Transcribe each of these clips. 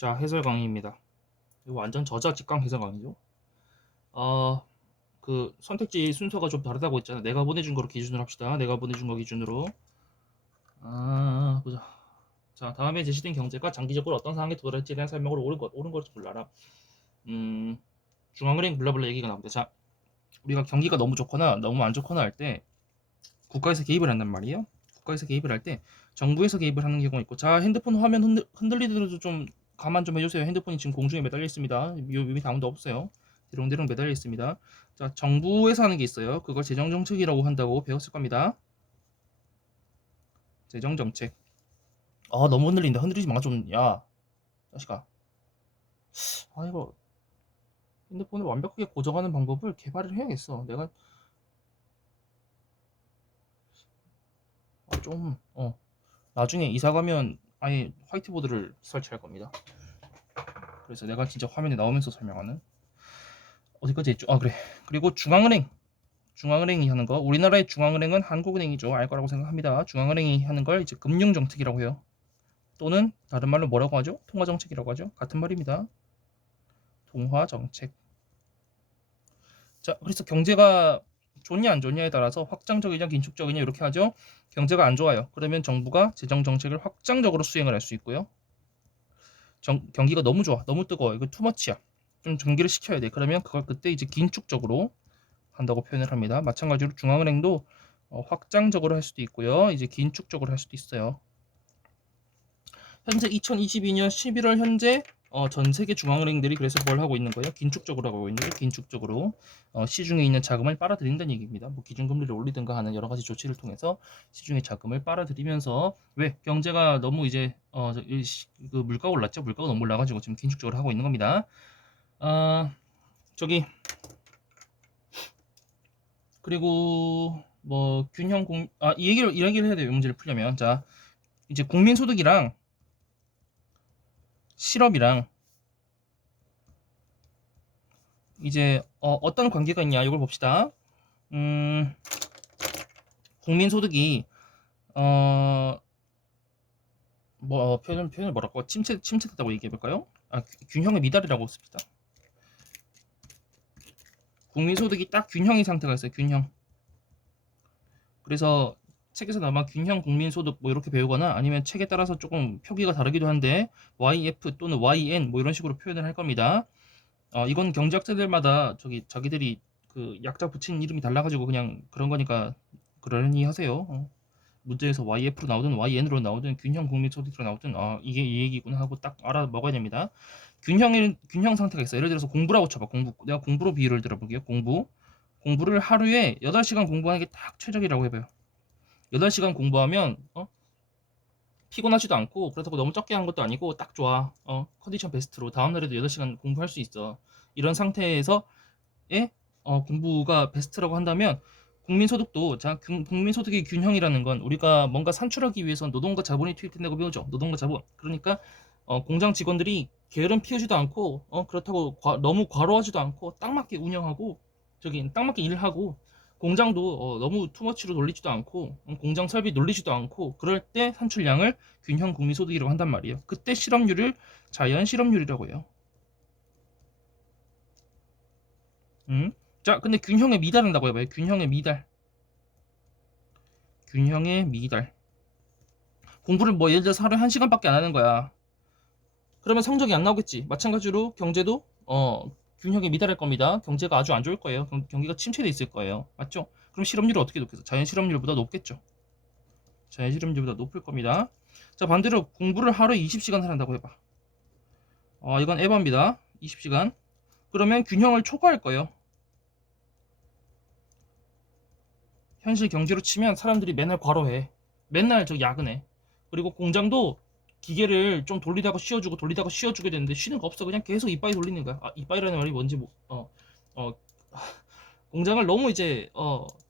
자, 해설 강의입니다. 이거 완전 저자 직강 해설 강의죠. 그 선택지 순서가 좀 다르다고 했잖아. 내가 보내준 거로 기준으로 합시다. 내가 보내준 거 기준으로. 보자. 자, 다음에 제시된 경제가 장기적으로 어떤 상황에 도달할지에 대한 설명으로 옳은 걸 골라라. 중앙은행 블라블라 얘기가 나옵니다. 자, 우리가 경기가 너무 좋거나 너무 안 좋거나 할 때 국가에서 개입을 한단 말이에요. 국가에서 개입을 할 때 정부에서 개입을 하는 경우가 있고, 자, 핸드폰 화면 흔들리더라도 좀 가만 좀 해주세요. 핸드폰이 지금 공중에 매달려 있습니다. 위에 아무도 없어요. 대롱대롱 매달려 있습니다. 자, 정부에서 하는 게 있어요. 그걸 재정정책이라고 한다고 배웠을 겁니다. 재정정책. 너무 흔들린다. 흔들리지 마. 좀, 야, 자식아. 이거 핸드폰을 완벽하게 고정하는 방법을 개발을 해야겠어. 내가 나중에 이사 가면 아예 화이트보드를 설치할 겁니다. 그래서 내가 진짜 화면에 나오면서 설명하는. 어디까지 했죠? 그래. 그리고 중앙은행이 하는 거. 우리나라의 중앙은행은 한국은행이죠. 알 거라고 생각합니다. 중앙은행이 하는 걸 이제 금융정책이라고 해요. 또는 다른 말로 뭐라고 하죠? 통화정책이라고 하죠. 같은 말입니다. 통화정책. 자, 그래서 경제가 좋냐 안 좋냐에 따라서 확장적이냐 긴축적이냐 이렇게 하죠. 경제가 안 좋아요. 그러면 정부가 재정정책을 확장적으로 수행을 할 수 있고요. 경기가 너무 좋아, 너무 뜨거워, 이거 투머치야, 좀 전기를 시켜야 돼. 그러면 그걸 그때 이제 긴축적으로 한다고 표현을 합니다. 마찬가지로 중앙은행도 확장적으로 할 수도 있고요, 이제 긴축적으로 할 수도 있어요. 현재 2022년 11월 현재 전 세계 중앙은행들이 그래서 뭘 하고 있는 거예요? 긴축적으로 하고 있는 거예요. 긴축적으로 시중에 있는 자금을 빨아들인다는 얘기입니다. 뭐 기준금리를 올리든가 하는 여러 가지 조치를 통해서 시중의 자금을 빨아들이면서, 왜? 경제가 너무 이제 그 물가가 올랐죠. 물가가 너무 올라가지고 지금 긴축적으로 하고 있는 겁니다. 저기 그리고 뭐 균형 이 얘기를 해야 돼요. 문제를 풀려면. 자, 이제 국민소득이랑 실업이랑 이제 어떤 관계가 있냐 이걸 봅시다. 국민소득이 표현을 뭐라고, 침체됐다고 얘기해 볼까요? 균형의 미달이라고 씁시다. 국민소득이 딱 균형인 상태가 있어요. 균형. 그래서 책에서 아마 균형 국민소득 뭐 이렇게 배우거나, 아니면 책에 따라서 조금 표기가 다르기도 한데 YF 또는 YN 뭐 이런 식으로 표현을 할 겁니다. 이건 경제학자들마다 자기들이 그 약자 붙인 이름이 달라가지고 그냥 그런 거니까 그러니 하세요. 문제에서 YF로 나오든 YN으로 나오든 균형 국민소득으로 나오든 이게 이 얘기구나 하고 딱 알아 먹어야 됩니다. 균형 상태가 있어. 예를 들어서 공부라고 쳐봐. 내가 공부로 비유를 들어볼게요. 공부를 하루에 8시간 공부하는 게 딱 최적이라고 해봐요. 8시간 공부하면 피곤하지도 않고, 그렇다고 너무 적게 한 것도 아니고 딱 좋아. 컨디션 베스트로 다음날에도 8시간 공부할 수 있어. 이런 상태에서 공부가 베스트라고 한다면, 국민소득도, 국민소득의 균형이라는 건 우리가 뭔가 산출하기 위해서 노동과 자본이 투입된다고 배우죠. 노동과 자본. 그러니까 공장 직원들이 게으름 피우지도 않고 그렇다고 너무 과로하지도 않고 딱 맞게 운영하고, 딱 맞게 일하고, 공장도 너무 투머치로 돌리지도 않고 공장 설비 놀리지도 않고, 그럴 때 산출량을 균형 국민소득이라고 한단 말이에요. 그때 실업률을 자연 실업률이라고 해요. 자, 근데 균형에 미달한다고 해봐요. 균형의 미달. 공부를 뭐 예를 들어서 하루에 1시간밖에 안 하는 거야. 그러면 성적이 안 나오겠지. 마찬가지로 경제도 균형에 미달할 겁니다. 경제가 아주 안 좋을 거예요. 경기가 침체돼 있을 거예요. 맞죠? 그럼 실업률은 어떻게 높겠어? 자연 실업률보다 높겠죠. 자연 실업률보다 높을 겁니다. 자, 반대로 공부를 하루에 20시간 한다고 해봐. 이건 에바입니다. 20시간. 그러면 균형을 초과할 거예요. 현실 경제로 치면 사람들이 맨날 과로해. 맨날 야근해. 그리고 공장도 기계를 좀 돌리다가 쉬어주고 돌리다가 쉬어주게 되는데 쉬는 거 없어. 그냥 계속 이빠이 돌리는 거야. 이빠이라는 말이 뭔지 공장을 너무 이제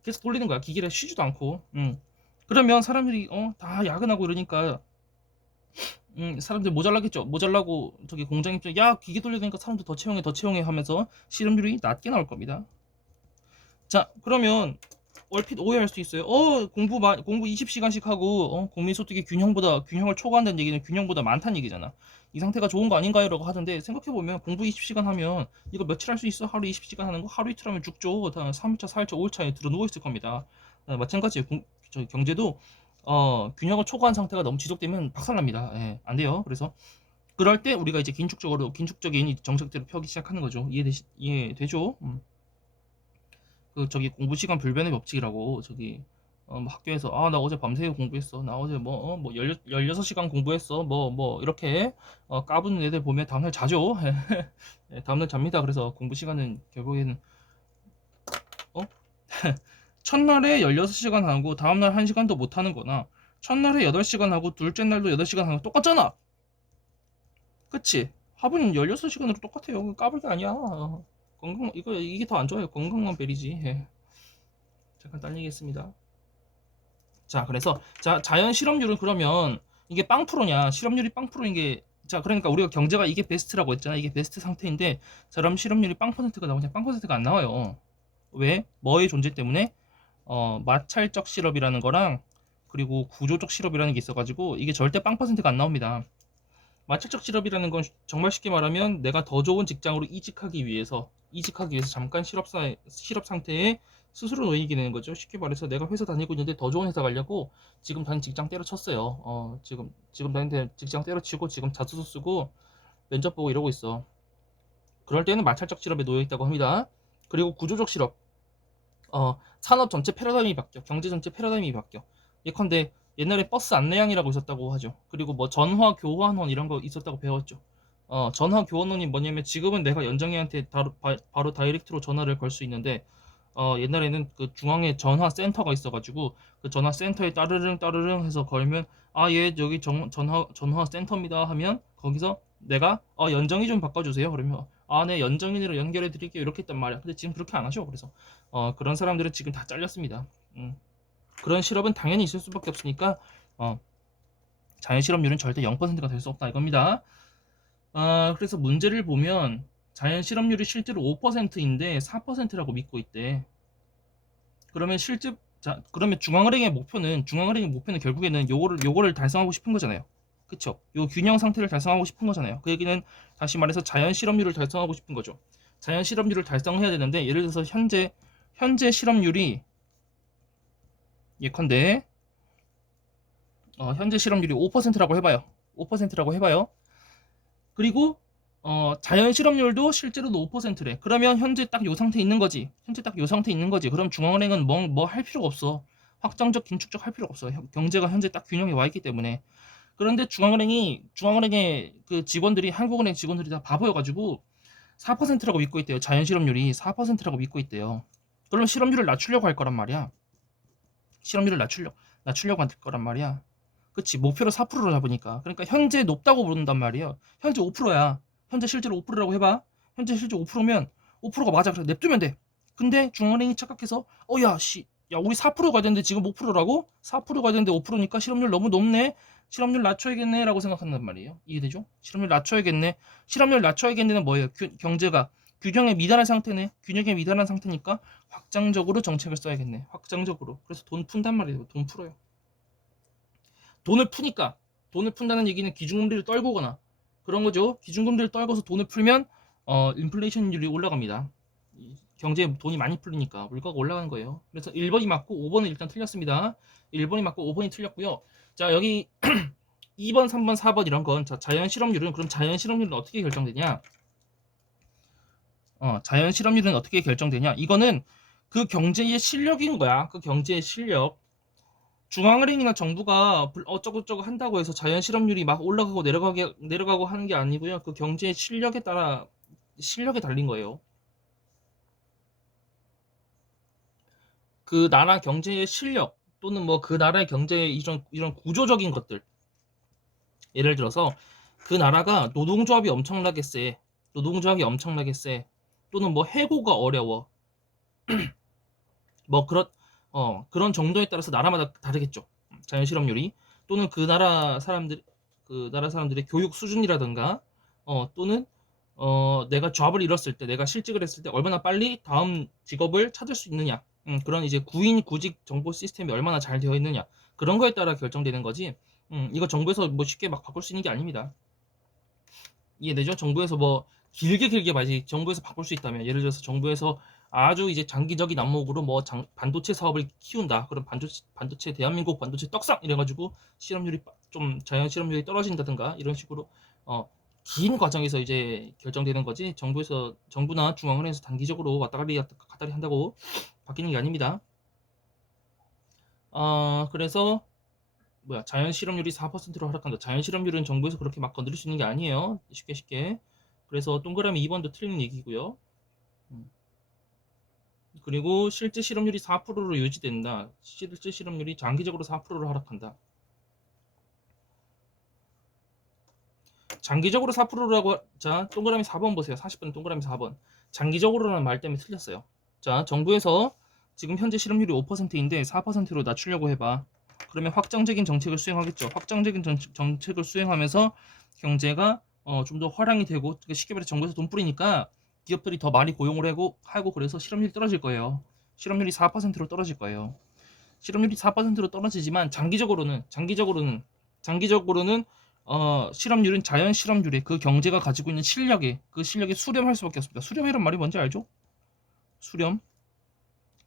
계속 돌리는 거야. 기계를 쉬지도 않고. 그러면 사람들이 다 야근하고 이러니까 사람들 모자라겠죠. 모자라고 공장 입장, 야, 기계 돌려야 되니까 사람들 더 채용해 하면서 실업률이 낮게 나올 겁니다. 자, 그러면 얼핏 오해할 수 있어요. 공부 20시간씩 하고 국민소득의 균형을 초과한다는 얘기는 균형보다 많다는 얘기잖아. 이 상태가 좋은 거 아닌가요? 라고 하던데 생각해보면 공부 20시간 하면 이거 며칠 할 수 있어? 하루 20시간 하는 거 하루 이틀 하면 죽죠. 다 3일차, 4일차, 5일차에 들어 누워 있을 겁니다. 마찬가지예요. 경제도 균형을 초과한 상태가 너무 지속되면 박살납니다. 예, 안 돼요. 그래서 그럴 때 우리가 이제 긴축적인 정책들을 펴기 시작하는 거죠. 이해되죠? 공부 시간 불변의 법칙이라고 뭐 학교에서 나 어제 밤새 공부했어. 나 어제 뭐 16시간 공부했어. 이렇게 까부는 애들 보면 다음날 자죠. 예, 다음날 잡니다. 그래서 공부 시간은 결국에는 어? 첫날에 16시간 하고 다음날 1시간도 못 하는 거나 첫날에 8시간 하고 둘째 날도 8시간 하는 거 똑같잖아. 그치? 합은 16시간으로 똑같아요. 까불 게 아니야. 이게 더 안 좋아요. 건강만 베리지. 예. 잠깐 딴 얘기했습니다. 자, 그래서 자연 실업률은 그러면 이게 빵프로냐? 실업률이 빵프로인 게 그러니까 우리가 경제가 이게 베스트라고 했잖아. 이게 베스트 상태인데 자, 그럼 실업률이 빵 퍼센트가 나오냐? 빵 퍼센트가 안 나와요. 왜? 뭐의 존재 때문에? 마찰적 실업이라는 거랑 그리고 구조적 실업이라는 게 있어가지고 이게 절대 빵 퍼센트가 안 나옵니다. 마찰적 실업이라는 건 정말 쉽게 말하면 내가 더 좋은 직장으로 이직하기 위해서 잠깐 실업 상태에 스스로 놓이게 되는 거죠. 쉽게 말해서 내가 회사 다니고 있는데 더 좋은 회사 가려고 지금 다니는 직장 때려쳤어요. 지금 다니는 직장 때려치고 지금 자소서 쓰고 면접 보고 이러고 있어. 그럴 때는 마찰적 실업에 놓여 있다고 합니다. 그리고 구조적 실업. 산업 전체 패러다임이 바뀌어. 경제 전체 패러다임이 바뀌어. 예컨대 옛날에 버스 안내양이라고 있었다고 하죠. 그리고 뭐 전화 교환원 이런 거 있었다고 배웠죠. 전화 교환원이 뭐냐면 지금은 내가 연정이한테 바로 다이렉트로 전화를 걸 수 있는데 옛날에는 그 중앙에 전화 센터가 있어가지고 그 전화 센터에 따르릉 해서 걸면 예 여기 전화 센터입니다 하면 거기서 내가 연정이 좀 바꿔주세요 그러면 네 연정인으로 연결해 드릴게요 이렇게 했단 말이야. 근데 지금 그렇게 안 하죠. 그래서 그런 사람들은 지금 다 잘렸습니다. 그런 실업은 당연히 있을 수밖에 없으니까 자연 실업률은 절대 0%가 될 수 없다 이겁니다. 그래서 문제를 보면 자연 실업률이 실제로 5%인데 4%라고 믿고 있대. 그러면 그러면 중앙은행의 목표는 결국에는 요거를 달성하고 싶은 거잖아요. 그쵸? 요 균형 상태를 달성하고 싶은 거잖아요. 그 얘기는 다시 말해서 자연 실업률을 달성하고 싶은 거죠. 자연 실업률을 달성해야 되는데 예를 들어서 현재 실업률이 예컨대 현재 실업률이 5%라고 해봐요. 5%라고 해봐요. 그리고 자연 실업률도 실제로도 5%래. 그러면 현재 딱 요 상태 있는 거지. 그럼 중앙은행은 뭐 할 필요가 없어. 확장적, 긴축적 할 필요가 없어. 경제가 현재 딱 균형에 와 있기 때문에. 그런데 중앙은행의 그 직원들이 한국은행 직원들이 다 바보여가지고 4%라고 믿고 있대요. 자연 실업률이 4%라고 믿고 있대요. 그러면 실업률을 낮추려고 할 거란 말이야. 실업률을 낮추려고 할 거란 말이야. 그치, 목표를 4%로 잡으니까. 그러니까 현재 높다고 부른단 말이에요. 현재 5%야. 현재 실제로 5%라고 해봐. 현재 실제 5%면 5%가 맞아. 그래 냅두면 돼. 근데 중앙은행이 착각해서 야 우리 4% 가야 되는데 지금 5%라고? 4% 가야 되는데 5%니까 실업률 너무 높네. 실업률 낮춰야겠네 라고 생각한단 말이에요. 이해되죠? 실업률 낮춰야겠네는 뭐예요? 경제가 균형에 미달한 상태네. 균형에 미달한 상태니까 확장적으로 정책을 써야겠네. 확장적으로. 그래서 돈 푼단 말이에요. 돈 풀어요. 돈을 푼다는 얘기는 기준금리를 떨구거나 그런 거죠. 기준금리를 떨궈서 돈을 풀면 인플레이션율이 올라갑니다. 경제에 돈이 많이 풀리니까 물가가 올라가는 거예요. 그래서 1번이 맞고 5번은 일단 틀렸습니다. 1번이 맞고 5번이 틀렸고요. 자, 여기 2번, 3번, 4번 이런 건 자연 실업률은 그럼 자연 실업률은 어떻게 결정되냐? 자연 실업률은 어떻게 결정되냐? 이거는 그 경제의 실력인 거야. 그 경제의 실력. 중앙은행이나 정부가 어쩌고저쩌고 한다고 해서 자연 실업률이 막 올라가고 내려가고 하는 게 아니고요. 그 경제의 실력에 달린 거예요. 그 나라 경제의 실력 또는 뭐 그 나라의 경제의 이런 구조적인 것들. 예를 들어서 그 나라가 노동조합이 엄청나게 세. 또는 뭐 해고가 어려워. 뭐 그런 정도에 따라서 나라마다 다르겠죠. 자연 실업률이 또는 그 나라 사람들의 교육 수준이라든가 또는 내가 잡을 잃었을 때 내가 실직을 했을 때 얼마나 빨리 다음 직업을 찾을 수 있느냐 그런 이제 구인 구직 정보 시스템이 얼마나 잘 되어 있느냐 그런 거에 따라 결정되는 거지. 이거 정부에서 뭐 쉽게 막 바꿀 수 있는 게 아닙니다. 이해되죠? 정부에서 뭐 길게 봐야지. 정부에서 바꿀 수 있다면 예를 들어서 정부에서 아주 이제 장기적인 안목으로 뭐 반도체 사업을 키운다. 그럼 반도체 대한민국 반도체 떡상 이래가지고 실업률이 좀 자연 실업률이 떨어진다든가 이런 식으로 긴 과정에서 이제 결정되는 거지. 정부나 중앙은행에서 단기적으로 왔다가리 한다고 바뀌는 게 아닙니다. 그래서 뭐야 자연 실업률이 4%로 하락한다. 자연 실업률은 정부에서 그렇게 막 건드릴 수 있는 게 아니에요. 쉽게. 그래서 동그라미 2번도 틀린 얘기고요. 그리고 실제 실업률이 4%로 유지된다. 실제 실업률이 장기적으로 4%로 하락한다. 장기적으로 4%라고 자 동그라미 4번 보세요. 40번 동그라미 4번. 장기적으로라는 말 때문에 틀렸어요. 자 정부에서 지금 현재 실업률이 5%인데 4%로 낮추려고 해봐. 그러면 확장적인 정책을 수행하겠죠. 확장적인 정책을 수행하면서 경제가 좀 더 화랑이 되고 그러니까 쉽게 말해서 정부에서 돈 뿌리니까 기업들이 더 많이 고용을 하고 그래서 실업률이 떨어질 거예요. 실업률이 4%로 떨어질 거예요. 실업률이 4%로 떨어지지만 장기적으로는 실업률은 자연 실업률에 그 경제가 가지고 있는 그 실력에 수렴할 수밖에 없습니다. 수렴이란 말이 뭔지 알죠? 수렴.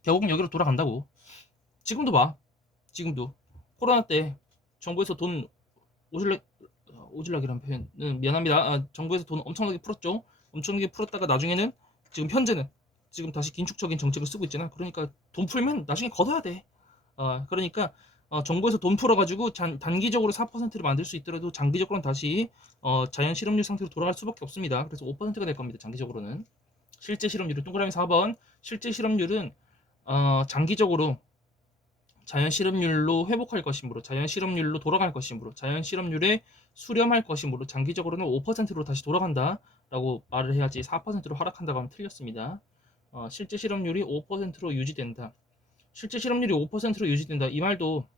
결국은 여기로 돌아간다고. 지금도 봐. 지금도 코로나 때 정부에서 돈 오질락이란 표현은 미안합니다. 정부에서 돈 엄청나게 풀었죠. 엄청나게 풀었다가 나중에는 현재는 지금 다시 긴축적인 정책을 쓰고 있잖아. 그러니까 돈 풀면 나중에 걷어야 돼. 그러니까 정부에서 돈 풀어가지고 단기적으로 4%를 만들 수 있더라도 장기적으로는 다시 자연 실업률 상태로 돌아갈 수밖에 없습니다. 그래서 5%가 될 겁니다. 장기적으로는. 실제 실업률은 동그라미 4번. 실제 실업률은 장기적으로 자연 실업률로 회복할 것이므로 자연 실업률로 돌아갈 것이므로 자연 실업률에 수렴할 것이므로 장기적으로는 5%로 다시 돌아간다라고 말을 해야지 4%로 하락한다고 하면 틀렸습니다. 실제 실업률이 5%로 유지된다. 실제 실업률이 5%로 유지된다. 이 말도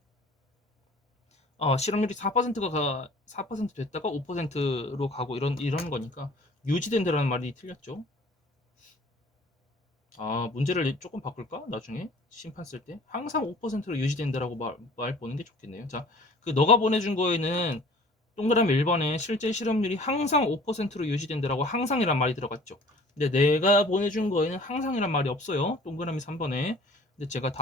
실업률이 4% 됐다가 5%로 가고 이런 거니까 유지된다라는 말이 틀렸죠. 문제를 조금 바꿀까? 나중에 심판 쓸 때 항상 5%로 유지된다라고 말 보는 게 좋겠네요. 자, 그 너가 보내준 거에는 동그라미 1번에 실제 실업률이 항상 5%로 유지된다라고 항상이란 말이 들어갔죠. 근데 내가 보내준 거에는 항상이란 말이 없어요. 동그라미 3번에. 근데 제가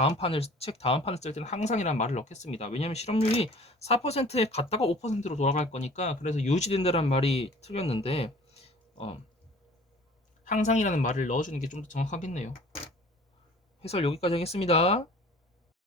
책 다음 판을 쓸 때는 항상이란 말을 넣겠습니다. 왜냐면 실업률이 4%에 갔다가 5%로 돌아갈 거니까 그래서 유지된다는 말이 틀렸는데 항상이라는 말을 넣어주는 게 좀 더 정확하겠네요. 해설 여기까지 하겠습니다.